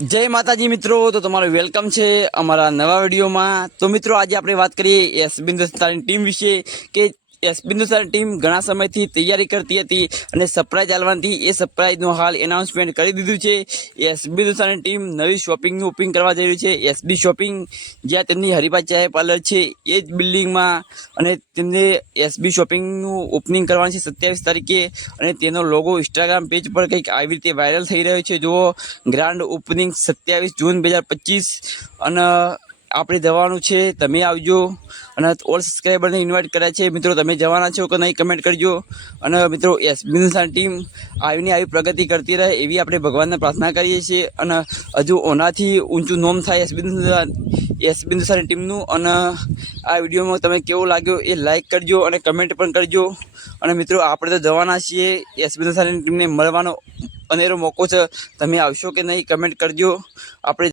જય માતાજી મિત્રો, તો તમારું વેલકમ છે અમારા નવા વિડીયોમાં। તો મિત્રો આજે આપણે વાત કરીએ એસબી હિન્દુસ્તાની ટીમ વિશે કે એસબી હિન્દુસ્તાની ટીમ ઘણા સમયથી તૈયારી કરતી હતી અને સરપ્રાઈઝ આલવાની એ સરપ્રાઈઝનું હાલ એનાઉન્સમેન્ટ કરી દીધું છે। એસબી હિન્દુસ્તાની ટીમ નવી શોપિંગનું ઓપનિંગ કરવા જઈ રહી છે, એસબી શોપિંગ, જ્યાં તેમની હરિભા ચાય પાર્લર છે એ જ બિલ્ડિંગમાં, અને તેમને એસબી શોપિંગનું ઓપનિંગ કરવાનું છે 27 તારીખે, અને તેનો લોગો ઇન્સ્ટાગ્રામ પેજ પર કંઈક આવી રીતે વાયરલ થઈ રહ્યો છે। જુઓ, ગ્રાન્ડ ઓપનિંગ 27 જૂન 2025, અને આપણે જવાનું છે, તમે આવજો। અને ઓલ સબસ્ક્રાઈબરને ઇન્વાઇટ કર્યા છે મિત્રો, તમે જવાના છો કે નહીં કમેન્ટ કરજો। અને મિત્રો એસબી હિન્દુસ્તાની ટીમ આવીને આવી પ્રગતિ કરતી રહે એવી આપણે ભગવાનને પ્રાર્થના કરીએ છીએ, અને હજુ ઓનાથી ઊંચું નોમ થાય એસબી હિન્દુસ્તાની ટીમનું। અને આ વિડીયોમાં તમે કેવો લાગ્યો એ લાઇક કરજો અને કમેન્ટ પણ કરજો। અને મિત્રો આપણે તો જવાના છીએ, એસબી હિન્દુસ્તાની ટીમને મળવાનો અનેરો મોકો છે, તમે આવશો કે નહીં કમેન્ટ કરજો। આપણે